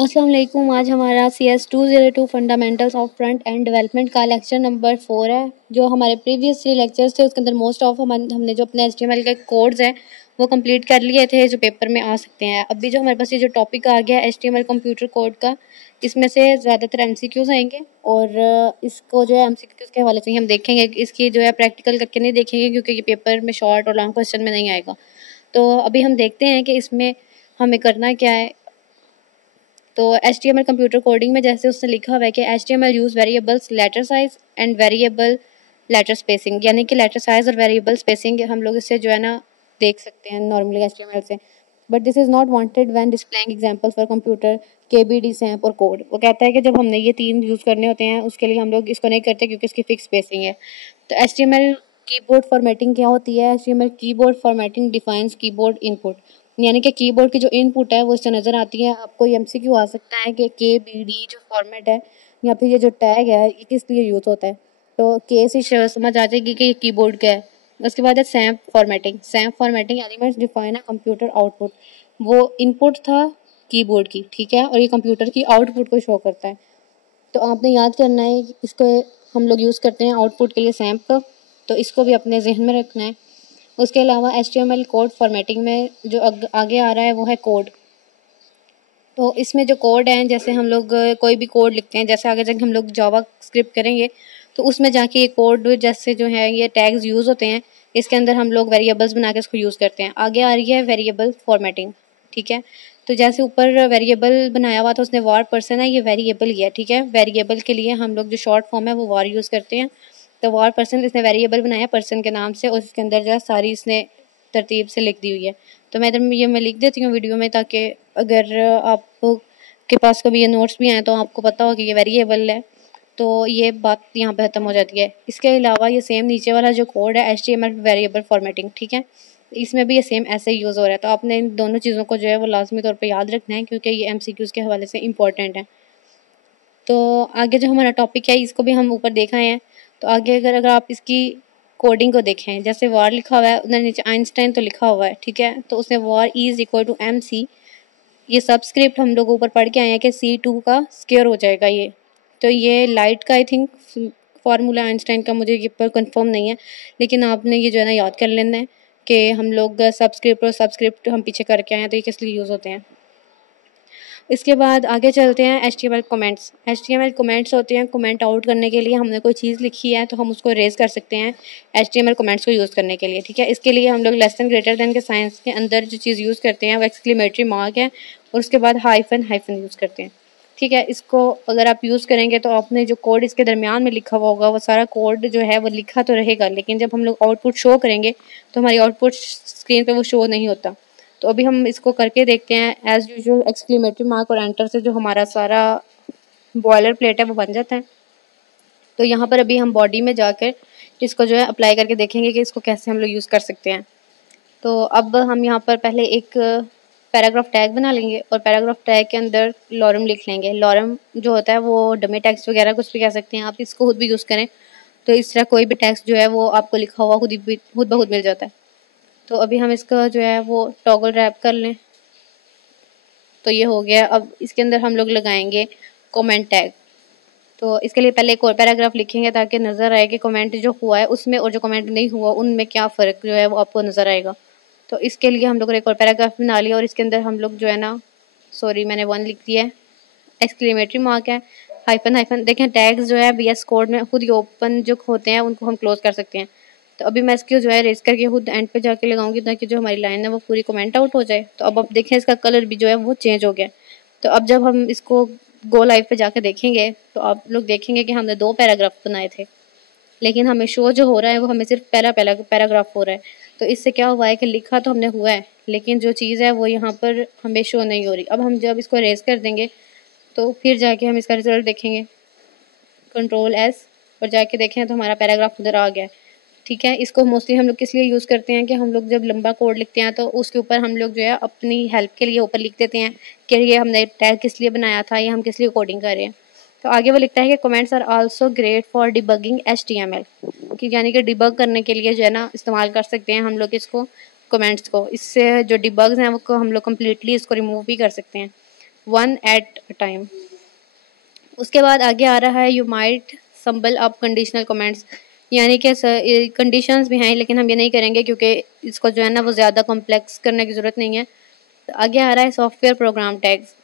अस्सलाम वालेकुम। आज हमारा CS 202 fundamentals of front end development का लेक्चर नंबर 4 है। जो हमारे प्रीवियस 3 लेक्चर्स थे उसके अंदर मोस्ट ऑफ हमने जो अपने HTML के कोड्स हैं वो कंप्लीट कर लिए थे जो पेपर में आ सकते हैं। अभी जो हमारे पास ये जो टॉपिक आ गया HTML कंप्यूटर कोड का, इसमें से ज़्यादातर MCQs आएंगे और इसको जो है MCQs के हवाले से ही हम देखेंगे। इसकी जो है प्रैक्टिकल करके नहीं देखेंगे क्योंकि ये पेपर में शॉर्ट और लॉन्ग क्वेश्चन में नहीं आएगा। तो अभी हम देखते हैं कि इसमें हमें करना क्या है। तो HTML कंप्यूटर कोडिंग में जैसे उसने लिखा हुआ है कि HTML use variables letter size and variable letter spacing, यानी कि लेटर साइज और वेरिएबल स्पेसिंग हम लोग इससे जो है ना देख सकते हैं नॉर्मली HTML से। But this is not wanted when displaying example for computer KBD samp और कोड। वो कहता है कि जब हमने ये 3 यूज़ करने होते हैं उसके लिए हम लोग इसको नहीं करते क्योंकि इसकी फिक्स स्पेसिंग है। तो HTML कीबोर्ड फॉर्मेटिंग क्या होती है? HTML keyboard formatting defines keyboard input, यानी कि कीबोर्ड की जो इनपुट है वो इससे नज़र आती है। आपको ये MCQ आ सकता है कि KBD जो फॉर्मेट है या फिर ये जो टैग है ये किस लिए यूज़ होता है। तो के से समझ आ जाएगी कि ये कीबोर्ड क्या है। उसके बाद है SAMP formatting. SAMP formatting elements define a computer output. वो इनपुट था कीबोर्ड की, ठीक है, और ये कंप्यूटर की आउटपुट को शो करता है। तो आपने याद करना है इसको हम लोग यूज़ करते हैं आउटपुट के लिए सैम्प का, तो इसको भी अपने जहन में रखना है। उसके अलावा HTML कोड फॉर्मेटिंग में जो आगे आ रहा है वो है कोड। तो इसमें जो कोड हैं, जैसे हम लोग कोई भी कोड लिखते हैं, जैसे आगे जब हम लोग जावा स्क्रिप्ट करेंगे तो उसमें जाके ये कोड जैसे जो है ये टैग्स यूज़ होते हैं, इसके अंदर हम लोग वेरिएबल्स बना के इसको यूज़ करते हैं। आगे आ रही है वेरिएबल फॉर्मेटिंग, ठीक है। तो जैसे ऊपर वेरिएबल बनाया हुआ था उसने वार पर्सन है, ये वेरिएबल ही है, ठीक है। वेरिएबल के लिए हम लोग जो शॉर्ट फॉर्म है वो वार यूज़ करते हैं। तो वार पर्सन इसने वेरिएबल बनाया पर्सन के नाम से और इसके अंदर जो है सारी इसने तरतीब से लिख दी हुई है। तो मैं लिख देती हूँ वीडियो में, ताकि अगर आप के पास कभी ये नोट्स भी आए तो आपको पता हो कि ये वेरिएबल है। तो ये बात यहाँ पे ख़त्म हो जाती है। इसके अलावा ये सेम नीचे वाला जो कोड है HTML वेरिएबल फॉर्मेटिंग, ठीक है, इसमें भी ये सेम ऐसे ही यूज़ हो रहा है। तो आपने इन दोनों चीज़ों को जो है वो लाजमी तौर पे याद रखना है क्योंकि ये MCQs के हवाले से इंपॉर्टेंट है। तो आगे जो हमारा टॉपिक है इसको भी हम ऊपर देखा है। तो आगे अगर आप इसकी कोडिंग को देखें, जैसे वार लिखा हुआ है उधर नीचे आइंस्टाइन तो लिखा हुआ है, ठीक है। तो उसने var is equal to MC, ये सबस्क्रिप्ट हम लोग ऊपर पढ़ के आए हैं कि C2 का स्क्वायर हो जाएगा ये। तो ये लाइट का आई थिंक फार्मूला आइंस्टाइन का, मुझे ये पर कंफर्म नहीं है, लेकिन आपने ये जो है ना याद कर लेना है कि हम लोग सबस्क्रिप्ट और सबस्क्रिप्ट हम पीछे करके आए हैं तो ये किस लिए यूज़ होते हैं। इसके बाद आगे चलते हैं HTML कमेंट्स। HTML कमेंट्स होते हैं कमेंट आउट करने के लिए। हमने कोई चीज़ लिखी है तो हम उसको रेज कर सकते हैं HTML कमेंट्स को यूज़ करने के लिए, ठीक है। इसके लिए हम लोग लेस देन ग्रेटर देन के साइंस के अंदर जो चीज़ यूज़ करते हैं वो एक्सक्लेमेटरी मार्क है और उसके बाद हाइफन हाइफन यूज़ करते हैं, ठीक है। इसको अगर आप यूज़ करेंगे तो आपने जो कोड इसके दरमियान में लिखा हुआ होगा वो सारा कोड जो है वो लिखा तो रहेगा, लेकिन जब हम लोग आउटपुट शो करेंगे तो हमारी आउटपुट स्क्रीन पे वो शो नहीं होता। तो अभी हम इसको करके देखते हैं। एज़ यूजुअल एक्सक्लेमेटरी मार्क और एंटर से जो हमारा सारा बॉयलर प्लेट है वो बन जाता है। तो यहाँ पर अभी हम बॉडी में जाकर इसको जो है अप्लाई करके देखेंगे कि इसको कैसे हम लोग यूज़ कर सकते हैं। तो अब हम यहाँ पर पहले एक पैराग्राफ टैग बना लेंगे और पैराग्राफ टैग के अंदर लॉरम लिख लेंगे। लॉरम जो होता है वो डमी टेक्स्ट वगैरह कुछ भी कह सकते हैं आप, इसको खुद भी यूज़ करें तो इस तरह कोई भी टेक्स्ट जो है वो आपको लिखा हुआ खुद ब खुद मिल जाता है। तो अभी हम इसका जो है वो टॉगल रैप कर लें, तो ये हो गया। अब इसके अंदर हम लोग लगाएंगे कमेंट टैग। तो इसके लिए पहले एक और पैराग्राफ लिखेंगे ताकि नज़र आए कि कमेंट जो हुआ है उसमें और जो कमेंट नहीं हुआ उनमें क्या फ़र्क जो है वो आपको नज़र आएगा। तो इसके लिए हम लोग एक और पैराग्राफ बना लिया और इसके अंदर हम लोग जो है ना, सॉरी मैंने 1 लिख दिया है, एक्सक्लेमेटरी मार्क है, हाइफन हाइफन। देखें टैग्स जो है VS कोड में खुद ही ओपन जो होते हैं उनको हम क्लोज कर सकते हैं। तो अभी मैं इसको जो है रेस करके खुद एंड पे जाके लगाऊंगी ताकि जो हमारी लाइन है वो पूरी कमेंट आउट हो जाए। तो अब आप देखें इसका कलर भी जो है वो चेंज हो गया। तो अब जब हम इसको गो लाइव पे जाके देखेंगे तो आप लोग देखेंगे कि हमने 2 पैराग्राफ बनाए थे, लेकिन हमें शो जो हो रहा है वो हमें सिर्फ पहला पहला पैराग्राफ हो रहा है। तो इससे क्या हुआ है कि लिखा तो हमने हुआ है लेकिन जो चीज़ है वो यहाँ पर हमें शो नहीं हो रही। अब हम जब इसको रेस कर देंगे तो फिर जाके हम इसका रिजल्ट देखेंगे, Ctrl+S, और जाके देखें तो हमारा पैराग्राफ उधर आ गया है, ठीक है। इसको मोस्टली हम लोग किस लिए यूज़ करते हैं कि हम लोग जब लंबा कोड लिखते हैं तो उसके ऊपर हम लोग जो है अपनी हेल्प के लिए ऊपर लिख देते हैं कि ये हमने टैग किस लिए बनाया था, ये हम किस लिए कोडिंग कर रहे हैं। तो आगे वो लिखता है कि comments are also great for debugging HTML, कि यानी कि डिबग करने के लिए जो है ना इस्तेमाल कर सकते हैं हम लोग इसको कमेंट्स को। इससे जो डिबग्स हैं वो हम लोग कम्प्लीटली इसको रिमूव भी कर सकते हैं। 1 एट अ टाइम। उसके बाद आगे आ रहा है you might Sambal up conditional comments, यानी कि कंडीशंस भी हैं लेकिन हम ये नहीं करेंगे क्योंकि इसको जो है ना वो ज़्यादा कॉम्प्लेक्स करने की ज़रूरत नहीं है। तो आगे आ रहा है सॉफ्टवेयर प्रोग्राम टैग्स,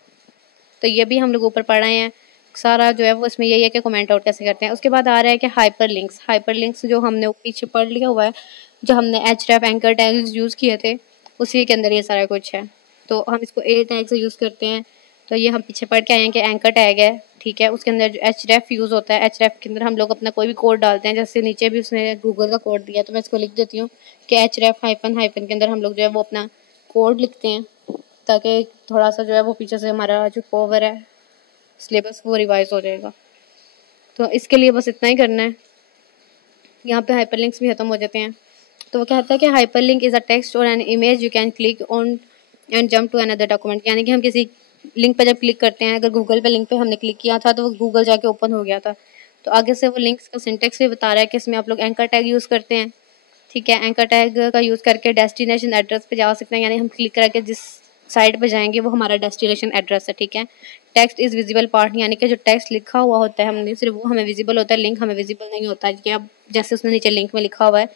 तो ये भी हम लोग ऊपर पढ़ रहे हैं। सारा जो है वो इसमें यही है कि कमेंट आउट कैसे करते हैं। उसके बाद आ रहा है कि हाइपर लिंक्स जो हमने पीछे पढ़ लिया हुआ है, जो हमने एचरेफ एंकर टैग्स यूज़ किए थे उसी के अंदर ये सारा कुछ है। तो हम इसको ए टैग से यूज़ करते हैं। तो ये हम पीछे पढ़ के आए हैं कि एंकर टैग है, ठीक है। उसके अंदर जो एचरेफ यूज़ होता है, एचरेफ के अंदर हम लोग अपना कोई भी कोड डालते हैं, जैसे नीचे भी उसने गूगल का कोड दिया तो मैं इसको लिख देती हूँ कि एचरेफ हाइफन हाइफन के अंदर हम लोग जो है वो अपना कोड लिखते हैं, ताकि थोड़ा सा जो है वो पीछे से हमारा जो कवर है सिलेबस वो रिवाइज हो जाएगा। तो इसके लिए बस इतना ही करना है। यहाँ पे हाइपरलिंक्स भी खत्म हो जाते हैं। तो वो कहता है कि हाइपरलिंक इज़ अ टेक्स्ट और an image you can click on and jump to another document, यानी कि हम किसी लिंक पर जब क्लिक करते हैं, अगर गूगल पे लिंक पे हमने क्लिक किया था तो वो गूगल जाके ओपन हो गया था। तो आगे से वो लिंक्स का सिंटेक्स भी बता रहा है कि इसमें आप लोग एंकर टैग यूज़ करते हैं, ठीक है। एंकर टैग का यूज़ करके डेस्टिनेशन एड्रेस पे जा सकते हैं, यानी हम क्लिक करके जिस साइट पे जाएंगे वो हमारा डेस्टिनेशन एड्रेस है, ठीक है। टेक्स्ट इज़ विजिबल पार्ट, यानी कि जो टेक्स्ट लिखा हुआ होता है हमने सिर्फ वो हमें विजिबल होता है, लिंक हमें विजिबल नहीं होता है, कि अब जैसे उसने नीचे लिंक में लिखा हुआ है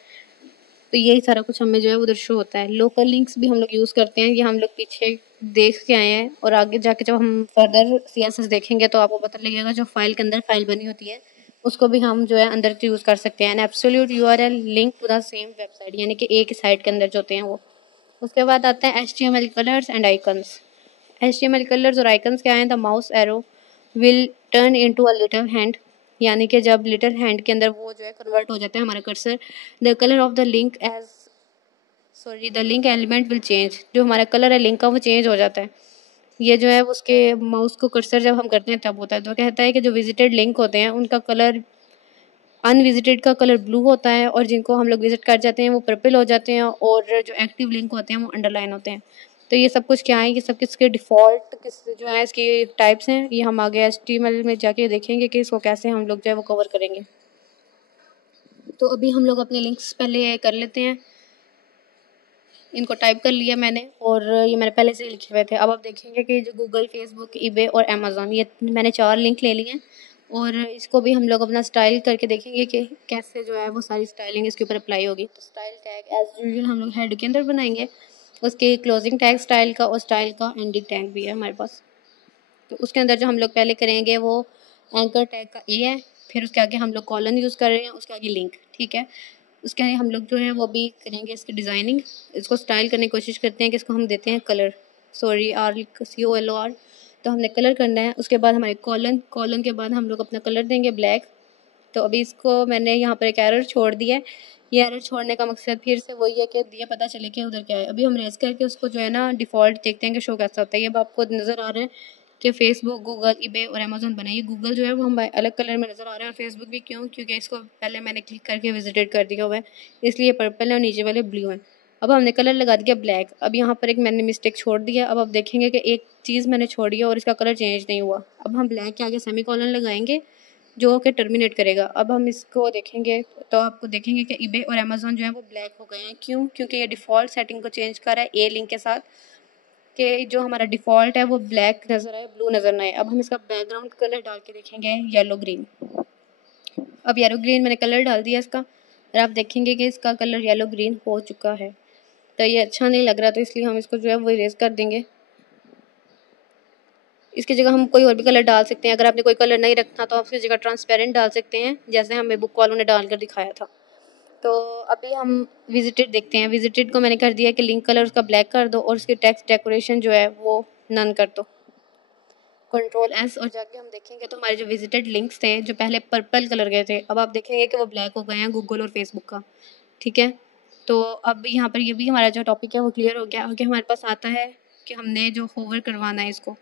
तो यही सारा कुछ हमें जो है उधर शो होता है। लोकल लिंक्स भी हम लोग यूज़ करते हैं, ये हम लोग पीछे देख के आए हैं और आगे जाके जब हम फर्दर CSS देखेंगे तो आपको पता लगेगा जो फाइल के अंदर फाइल बनी होती है उसको भी हम जो है अंदर से यूज़ कर सकते हैं। An absolute URL link to the same website, यानी कि एक ही साइट के अंदर जो होते हैं वो। उसके बाद आता है HTML colours and icons. HTML colours और आइकन्स क्या हैं? The mouse arrow will turn into a little hand, यानी कि जब लिटिल हैंड के अंदर वो जो है कन्वर्ट हो जाता है हमारा cursor. The colour of the link as the link element will change, जो हमारा कलर है लिंक का वो चेंज हो जाता है। ये जो है उसके माउस को कर्सर जब हम करते हैं तब होता है। तो कहता है कि जो विजिटेड लिंक होते हैं उनका कलर अनविजिटेड का कलर ब्लू होता है और जिनको हम लोग विजिट कर जाते हैं वो पर्पल हो जाते हैं, और जो एक्टिव लिंक होते हैं वो अंडरलाइन होते हैं। तो ये सब कुछ क्या है, ये सब किसके डिफ़ॉल्ट किस जो है इसकी टाइप्स हैं, ये हम आगे HTML में जाके देखेंगे कि इसको कैसे हम लोग जो है वो कवर करेंगे। तो अभी हम लोग अपने लिंक्स पहले कर लेते हैं। इनको टाइप कर लिया मैंने और ये मैंने पहले से ही लिखे हुए थे। अब आप देखेंगे कि जो गूगल, फेसबुक, ईबे और अमेज़न, ये मैंने 4 लिंक ले लिए हैं और इसको भी हम लोग अपना स्टाइल करके देखेंगे कि कैसे जो है वो सारी स्टाइलिंग इसके ऊपर अप्लाई होगी। तो स्टाइल टैग एज़ यूजुअल हम लोग हेड के अंदर बनाएंगे, उसके क्लोजिंग टैग स्टाइल का और स्टाइल का एंडिंग टैग भी है हमारे पास। तो उसके अंदर जो हम लोग पहले करेंगे वो एंकर टैग का ए है, फिर उसके आगे हम लोग कॉलन यूज़ कर रहे हैं, उसके आगे लिंक, ठीक है। उसके आगे हम लोग जो है वो भी करेंगे इसकी डिज़ाइनिंग, इसको स्टाइल करने की कोशिश करते हैं कि इसको हम देते हैं कलर, COLOR। तो हमने कलर करना है। उसके बाद हमारे कॉलन के बाद हम लोग अपना कलर देंगे ब्लैक। तो अभी इसको मैंने यहाँ पर एक एरर छोड़ दिया है। ये एरर छोड़ने का मकसद फिर से वही है कि ये पता चले कि उधर क्या है। अभी हम रेस करके उसको जो है ना डिफ़ॉल्ट देखते हैं कि शो कैसा होता है। ये अब आपको नज़र आ रहा है कि फेसबुक, गूगल, ईबे और अमेज़न बनाइए। गूगल जो है वो हमें अलग कलर में नज़र आ रहा है और फेसबुक भी क्यों, क्योंकि इसको पहले मैंने क्लिक करके विजिटेड कर दिया हुआ है, इसलिए पर्पल है और नीचे वाले ब्लू हैं। अब हमने कलर लगा दिया ब्लैक। अब यहाँ पर एक मैंने मिस्टेक छोड़ दिया। अब आप देखेंगे कि एक चीज़ मैंने छोड़ी है और इसका कलर चेंज नहीं हुआ। अब हम ब्लैक के आगे सेमीकोलन लगाएंगे जो कि टर्मिनेट करेगा। अब हम इसको देखेंगे तो आपको देखेंगे कि ईबे और अमेज़न जो है वो ब्लैक हो गए हैं। क्यों? क्योंकि ये डिफ़ॉल्ट सेटिंग को चेंज कर रहा है ए लिंक के साथ, कि जो हमारा डिफ़ॉल्ट है वो ब्लैक नज़र आए, ब्लू नज़र ना आए। अब हम इसका बैकग्राउंड कलर डाल के देखेंगे येलो ग्रीन। अब येलो ग्रीन मैंने कलर डाल दिया इसका और आप देखेंगे कि इसका कलर येलो ग्रीन हो चुका है। तो ये अच्छा नहीं लग रहा, तो इसलिए हम इसको जो है वो इरेज कर देंगे। इसकी जगह हम कोई और भी कलर डाल सकते हैं। अगर आपने कोई कलर नहीं रखना तो आप उसकी जगह ट्रांसपेरेंट डाल सकते हैं, जैसे हमें बुक वालों ने डाल कर दिखाया था। तो अभी हम विजिटेड देखते हैं। विजिटेड को मैंने कर दिया कि लिंक कलर उसका ब्लैक कर दो और उसकी टेक्स्ट डेकोरेशन जो है वो नन कर दो। Ctrl+S और जाके हम देखेंगे तो हमारे जो विजिटेड लिंक्स थे जो पहले पर्पल कलर के थे, अब आप देखेंगे कि वो ब्लैक हो गए हैं गूगल और फेसबुक का, ठीक है। तो अब यहाँ पर ये भी हमारा जो टॉपिक है वो क्लियर हो गया। आगे हमारे पास आता है कि हमने जो होवर करवाना है इसको।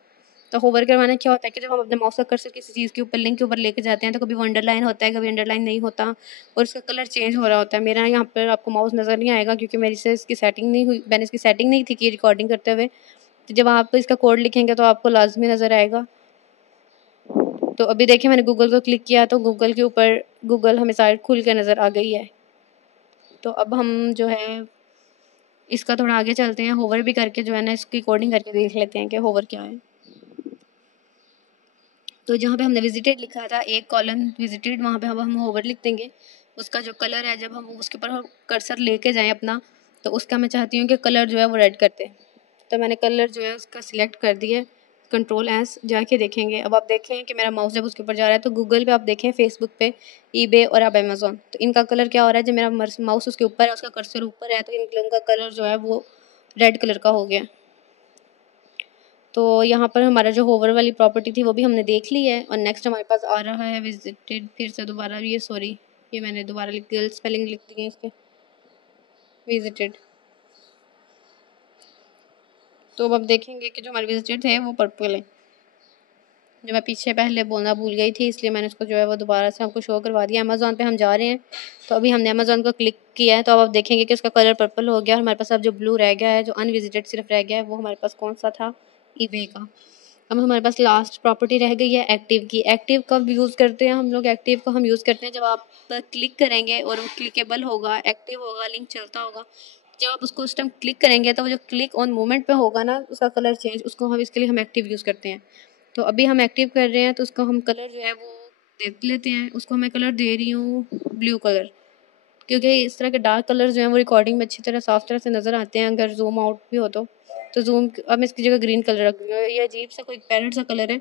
तो होवर करवाना क्या होता है कि जब हम अपने माउस का कर्सर किसी चीज़ के ऊपर, लिंक के ऊपर लेके जाते हैं तो कभी वो अंडरलाइन होता है, कभी अंडरलाइन नहीं होता और उसका कलर चेंज हो रहा होता है। मेरा यहाँ पर आपको माउस नज़र नहीं आएगा क्योंकि मेरी से इसकी सेटिंग नहीं हुई, मैंने इसकी सेटिंग नहीं थी की रिकॉर्डिंग करते हुए। तो जब आप इसका कोड लिखेंगे तो आपको लाजमी नज़र आएगा। तो अभी देखिए मैंने गूगल को क्लिक किया तो गूगल के ऊपर गूगल हमें साइट खुल के नज़र आ गई है। तो अब हम जो है इसका थोड़ा आगे चलते हैं, होवर भी करके जो है ना इसकी कोडिंग करके देख लेते हैं कि होवर क्या है। तो जहाँ पे हमने विजिटेड लिखा था, एक कॉलम विजिटेड, वहाँ पे हम होवर लिख देंगे। उसका जो कलर है, जब हम उसके ऊपर कर्सर लेके जाएं अपना, तो उसका मैं चाहती हूँ कि कलर जो है वो रेड करते हैं। तो मैंने कलर जो है उसका सिलेक्ट कर दिया, कंट्रोल एस जाके देखेंगे। अब आप देखें कि मेरा माउस जब उसके ऊपर जा रहा है, तो गूगल पे आप देखें, फेसबुक पे, ईबे और अब अमेज़ॉन, तो इनका कलर क्या हो रहा है, जब मेरा माउस उसके ऊपर है, उसका कर्सर ऊपर है, तो इन लोगों का कलर जो है वो रेड कलर का हो गया। तो यहाँ पर हमारा जो होवर वाली प्रॉपर्टी थी वो भी हमने देख ली है। और नेक्स्ट हमारे पास आ रहा है विजिटेड, फिर से दोबारा, ये सॉरी, ये मैंने दोबारा गलत स्पेलिंग लिख दी है इसके, विजिटेड। तो अब आप देखेंगे कि जो हमारे विजिटेड थे वो पर्पल है। जो मैं पीछे पहले बोलना भूल गई थी, इसलिए मैंने उसको जो है वो दोबारा से आपको शो करवा दिया। अमेज़ॉन पे हम जा रहे हैं, तो अभी हमने अमेज़ॉन को क्लिक किया है, तो अब आप देखेंगे कि उसका कलर पर्पल हो गया। और हमारे पास अब जो ब्लू रह गया है, जो अनविजिटेड सिर्फ रह गया है, वो हमारे पास कौन सा था, ईबे का। अब हमारे पास लास्ट प्रॉपर्टी रह गई है एक्टिव की। एक्टिव कब यूज़ करते हैं हम लोग? एक्टिव को हम यूज़ करते हैं जब आप क्लिक करेंगे और वो क्लिकेबल होगा, एक्टिव होगा, लिंक चलता होगा। जब आप उसको उस टाइम क्लिक करेंगे, तो वो जो क्लिक ऑन मूवमेंट पे होगा ना, उसका कलर चेंज, उसको हम इसके लिए हम एक्टिव यूज़ करते हैं। तो अभी हम एक्टिव कर रहे हैं, तो उसको हम कलर जो है वो देख लेते हैं। उसको मैं कलर दे रही हूँ ब्लू कलर, क्योंकि इस तरह के डार्क कलर जो हैं वो रिकॉर्डिंग में अच्छी तरह साफ तरह से नज़र आते हैं, अगर जूम आउट भी हो तो जूम। अब मैं इसकी जगह ग्रीन कलर रख रही हूँ, ये अजीब सा कोई पैरेट सा कलर है,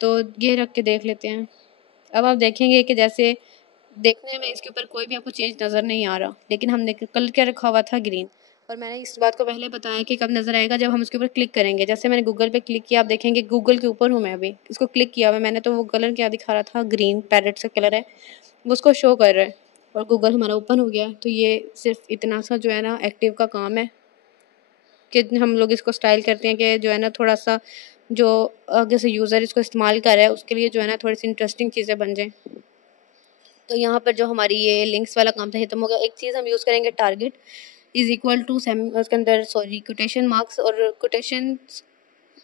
तो ये रख के देख लेते हैं। अब आप देखेंगे कि जैसे देखने में इसके ऊपर कोई भी आपको चेंज नज़र नहीं आ रहा, लेकिन हमने कलर क्या रखा हुआ था, ग्रीन। और मैंने इस बात को पहले बताया कि कब नज़र आएगा, जब हम उसके ऊपर क्लिक करेंगे। जैसे मैंने गूगल पे क्लिक किया, आप देखेंगे गूगल के ऊपर हूँ मैं, अभी इसको क्लिक किया हुआ मैंने, तो वो कलर क्या दिखा रहा था, ग्रीन पैरेट सा कलर है, वो उसको शो कर रहा है। और गूगल हमारा ओपन हो गया। तो ये सिर्फ इतना सा जो है ना एक्टिव का काम है, कि हम लोग इसको स्टाइल करते हैं कि जो है ना थोड़ा सा जो आगे से यूज़र इसको इस्तेमाल कर रहा है उसके लिए जो है ना थोड़ी सी इंटरेस्टिंग चीज़ें बन जाएँ। तो यहाँ पर जो हमारी ये लिंक्स वाला काम था खत्म हो गया। एक चीज़ हम यूज़ करेंगे, टारगेट इज़ इक्वल टू उसके अंदर सॉरी कोटेशन मार्क्स और कोटेशन,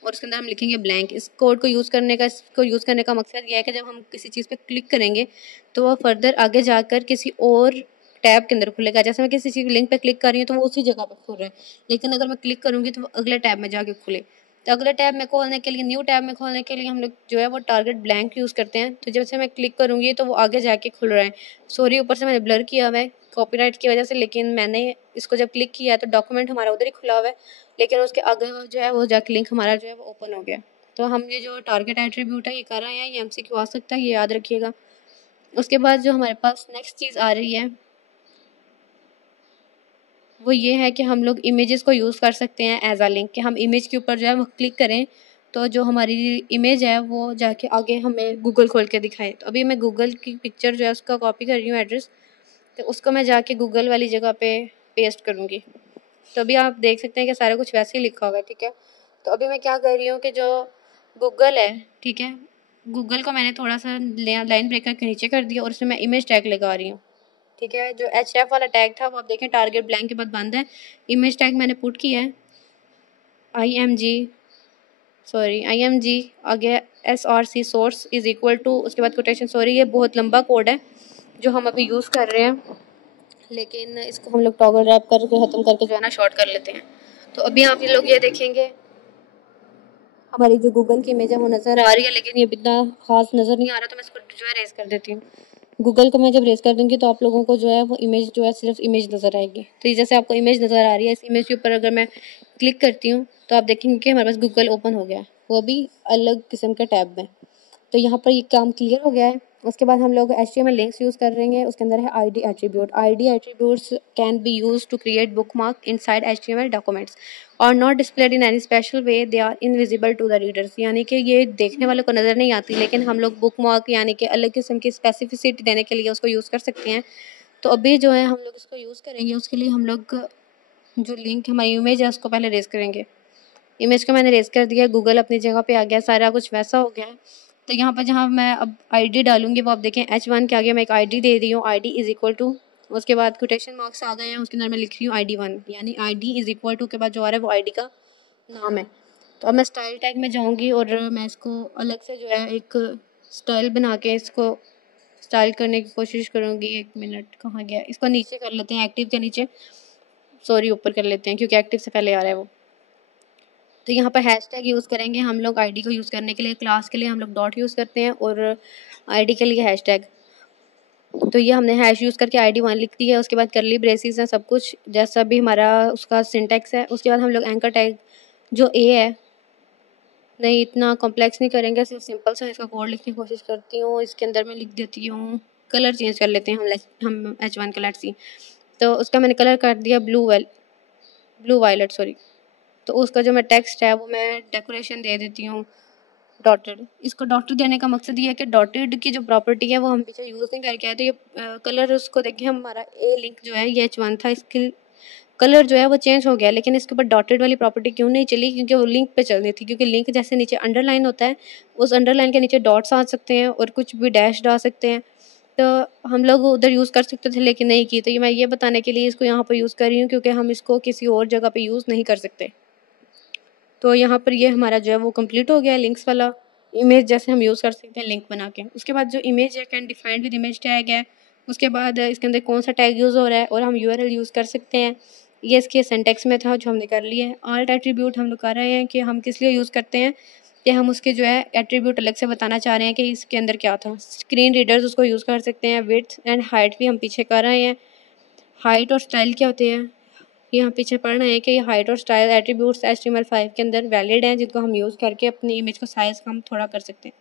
और उसके अंदर हम लिखेंगे ब्लैंक। इस कोड को यूज़ करने का, इसको यूज़ करने का मकसद ये है कि जब हम किसी चीज़ पे क्लिक करेंगे, तो वह फर्दर आगे जाकर किसी और टैब के अंदर खुलेगा। जैसे मैं किसी चीज़ लिंक पे क्लिक कर रही हूँ, तो वो उसी जगह पे खुल रहा है, लेकिन अगर मैं क्लिक करूँगी तो वो अगले टैब में जाके खुले। तो अगले टैब में खोलने के लिए, न्यू टैब में खोलने के लिए हम लोग जो है वो टारगेट ब्लैंक यूज़ करते हैं। तो जैसे मैं क्लिक करूँगी तो वो आगे जाके खुल रहा है। सॉरी, ऊपर से मैंने ब्लर किया हुआ है कॉपीराइट की वजह से, लेकिन मैंने इसको जब क्लिक किया तो डॉक्यूमेंट हमारा उधर ही खुला हुआ है, लेकिन उसके आगे जो है वो जाके लिंक हमारा जो है वो ओपन हो गया। तो हम ये जो टारगेट एट्रीब्यूट है ये कर रहे हैं, ये एमसीक्यू आ सकता है, ये याद रखिएगा। उसके बाद जो हमारे पास नेक्स्ट चीज़ आ रही है वो ये है कि हम लोग इमेजेस को यूज़ कर सकते हैं एज अ लिंक, कि हम इमेज के ऊपर जो है वो क्लिक करें, तो जो हमारी इमेज है वो जाके आगे हमें गूगल खोल के दिखाए। तो अभी मैं गूगल की पिक्चर जो है उसका कॉपी कर रही हूँ एड्रेस, तो उसको मैं जाके गूगल वाली जगह पे पेस्ट करूँगी। तो अभी आप देख सकते हैं कि सारा कुछ वैसे ही लिखा हुआ है, ठीक है। तो अभी मैं क्या कर रही हूँ कि जो गूगल है, ठीक है, गूगल को मैंने थोड़ा सा लाइन ब्रेकर के नीचे कर दिया और उसमें मैं इमेज टैग लगा रही हूँ, ठीक है। जो एच वाला टैग था वो आप देखें टारगेट ब्लैंक के बाद बंद है। इमेज टैग मैंने पुट किया है आई एम जी आगे SRC source is equal to, उसके बाद कोटेशन, सॉरी ये बहुत लंबा कोड है जो हम अभी यूज़ कर रहे हैं, लेकिन इसको हम लोग टॉगल रैप करके ख़त्म करके जो है ना शॉर्ट कर लेते हैं। तो अभी आप ये लोग ये देखेंगे हमारी जो गूगल की इमेज है वो नज़र आ रही है, लेकिन ये इतना खास नज़र नहीं आ रहा, तो मैं इसको जो है रेस कर देती हूँ। गूगल को मैं जब रेस कर दूँगी तो आप लोगों को जो है वो इमेज जो है सिर्फ इमेज नज़र आएगी। तो ये जैसे आपको इमेज नज़र आ रही है, इस इमेज के ऊपर अगर मैं क्लिक करती हूँ तो आप देखेंगे कि हमारे पास गूगल ओपन हो गया है, वो भी अलग किस्म के टैब में। तो यहाँ पर ये काम क्लियर हो गया है। उसके बाद हम लोग HTML लिंक्स यूज़ कर रहे हैं। उसके अंदर है ID attribute. ID attributes can be use to create bookmark inside HTML documents और not displayed in any special way, they are invisible to the readers. यानी कि ये देखने वालों को नज़र नहीं आती, लेकिन हम लोग बुकमार्क यानी कि अलग किस्म की स्पेसिफिसिटी देने के लिए उसको यूज़ कर सकते हैं। तो अभी जो है हम लोग इसको यूज़ करेंगे, उसके लिए हम लोग जो लिंक हमारी इमेज है उसको पहले रेज करेंगे। इमेज को मैंने रेज कर दिया, गूगल अपनी जगह पे आ गया, सारा कुछ वैसा हो गया है। तो यहाँ पर जहाँ मैं अब ID डालूंगी वो आप देखें H1 के आगे मैं एक ID दे रही हूँ, ID इज़ इक्वल टू, उसके बाद कोटेशन मार्क्स आ गए हैं, उसके अंदर मैं लिख रही हूँ ID1, यानी ID इज़ इक्वल टू के बाद जो आ रहा है वो ID का नाम है। तो अब मैं स्टाइल टैग में जाऊँगी और मैं इसको अलग से जो है एक स्टाइल बना के इसको स्टाइल करने की कोशिश करूँगी। एक मिनट, कहाँ गया, इसको नीचे कर लेते हैं, एक्टिव के नीचे, सॉरी ऊपर कर लेते हैं क्योंकि एक्टिव से पहले आ रहा है वो। तो यहाँ पर हैशटैग यूज़ करेंगे हम लोग आईडी को यूज़ करने के लिए। क्लास के लिए हम लोग डॉट यूज़ करते हैं और आईडी के लिए हैशटैग। तो ये हमने हैश यूज़ करके आईडी 1 लिख दी है। उसके बाद करली ब्रेसेस हैं, सब कुछ जैसा भी हमारा उसका सिंटैक्स है। उसके बाद हम लोग एंकर टैग जो ए है, नहीं इतना कॉम्प्लेक्स नहीं करेंगे, सिर्फ सिंपल सा इसका कोड लिखने की कोशिश करती हूँ। इसके अंदर मैं लिख देती हूँ, कलर चेंज कर लेते हैं हम H1 कलर सी। तो उसका मैंने कलर कर दिया ब्लू वायलेट सॉरी। तो उसका जो मैं टेक्स्ट है वो मैं डेकोरेशन दे देती हूँ डॉटेड। इसको डॉटेड देने का मकसद ये है कि डॉटेड की जो प्रॉपर्टी है वो हम पीछे यूज़ नहीं करके आए। तो ये कलर उसको देखिए, हमारा ए लिंक जो है ये H1 था, इसके कलर जो है वो चेंज हो गया, लेकिन इसके ऊपर डॉटेड वाली प्रॉपर्टी क्यों नहीं चली? क्योंकि वो लिंक पे चलनी थी। क्योंकि लिंक जैसे नीचे अंडरलाइन होता है, उस अंडरलाइन के नीचे डॉट्स आ सकते हैं और कुछ भी डैश आ सकते हैं। तो हम लोग उधर यूज़ कर सकते थे लेकिन नहीं की। तो ये मैं ये बताने के लिए इसको यहाँ पर यूज़ कर रही हूँ, क्योंकि हम इसको किसी और जगह पे यूज़ नहीं कर सकते। तो यहाँ पर ये हमारा जो है वो कंप्लीट हो गया लिंक्स वाला। इमेज जैसे हम यूज़ कर सकते हैं लिंक बना के। उसके बाद जो इमेज है can defined with image tag है। उसके बाद इसके अंदर कौन सा टैग यूज़ हो रहा है और हम URL यूज़ कर सकते हैं। ये इसके सिंटैक्स में था जो हमने कर लिया है। ऑल्ट एट्रीब्यूट हम लोग कर रहे हैं कि हम किस लिए यूज़ करते हैं, कि हम उसके जो है एट्रीब्यूट अलग से बताना चाह रहे हैं कि इसके अंदर क्या था। स्क्रीन रीडर्स उसको यूज़ कर सकते हैं। विड्थ एंड हाइट भी हम पीछे कर रहे हैं। हाइट और स्टाइल क्या होते हैं ये हम पीछे पढ़ रहे हैं कि ये हाइट और स्टाइल एट्रीब्यूट्स HTML5 के अंदर वैलिड हैं, जिनको हम यूज़ करके अपनी इमेज को साइज़ कम थोड़ा कर सकते हैं।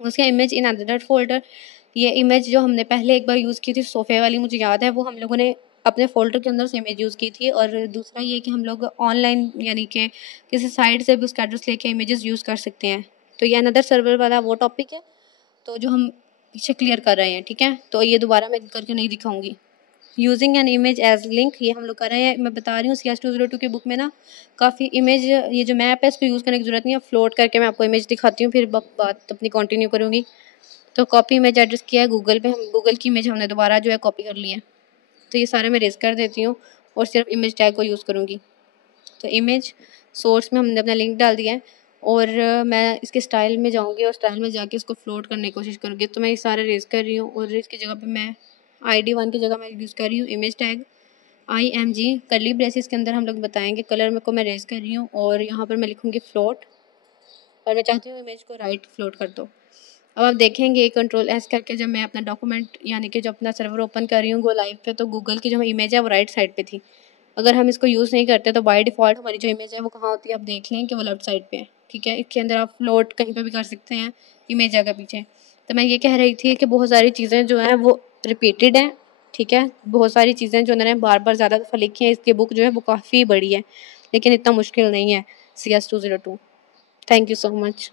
उसका इमेज इन अदर फोल्डर, ये इमेज जो हमने पहले एक बार यूज़ की थी सोफ़े वाली, मुझे याद है, वो हम लोगों ने अपने फ़ोल्डर के अंदर से इमेज यूज़ की थी। और दूसरा ये कि हम लोग ऑनलाइन यानी कि किसी साइट से भी उसका एड्रेस लेके इमेजेस यूज़ कर सकते हैं। तो ये अनदर सर्वर वाला वो टॉपिक है, तो जो हम पीछे क्लियर कर रहे हैं, ठीक है। तो ये दोबारा मैं करके नहीं दिखाऊंगी। Using an image as link, ये हम लोग कर रहे हैं। मैं बता रही हूँ CS202 की बुक में ना काफ़ी इमेज, ये जो मैप है इसको यूज़ करने की ज़रूरत नहीं है। फ्लोट करके मैं आपको इमेज दिखाती हूँ, फिर बात अपनी कंटिन्यू करूँगी। तो कॉपी इमेज एड्रेस किया है गूगल पे, हम गूगल की इमेज हमने दोबारा जो है कॉपी कर ली है। तो ये सारे मैं रेज कर देती हूँ और सिर्फ इमेज टैग को यूज़ करूँगी। तो इमेज सोर्स में हमने अपना लिंक डाल दिया है और मैं इसके स्टाइल में जाऊँगी और स्टाइल में जाके इसको फ्लोट करने की कोशिश करूँगी। तो मैं ये सारे रेज कर रही हूँ और इसकी जगह पे मैं ID1 की जगह मैं यूज़ कर रही हूँ इमेज टैग IMG करली ब्रेसेस के अंदर हम लोग बताएंगे। कलर में को मैं रेज कर रही हूँ और यहाँ पर मैं लिखूँगी फ्लोट और मैं चाहती हूँ इमेज को राइट फ्लोट कर दो। अब आप देखेंगे Ctrl+S करके जब मैं अपना डॉक्यूमेंट यानी कि जो अपना सर्वर ओपन कर रही हूँ गो लाइव पे, तो गूगल की जो इमेज है वो राइट साइड पे थी। अगर हम इसको यूज़ नहीं करते तो बाय डिफ़ॉल्ट हमारी जो इमेज है वो कहाँ होती है, आप देख लें कि वो लेफ्ट साइड पे है, ठीक है। इसके अंदर आप फ्लोट कहीं पे भी कर सकते हैं इमेज जगह पीछे। तो मैं ये कह रही थी कि बहुत सारी चीज़ें जो हैं वो रिपीटेड हैं, ठीक है। बहुत सारी चीज़ें जो उन्होंने बार बार ज़्यादा दफ़ा लिखी हैं। इसकी बुक जो है वो काफ़ी बड़ी है लेकिन इतना मुश्किल नहीं है CS202। Thank you so much.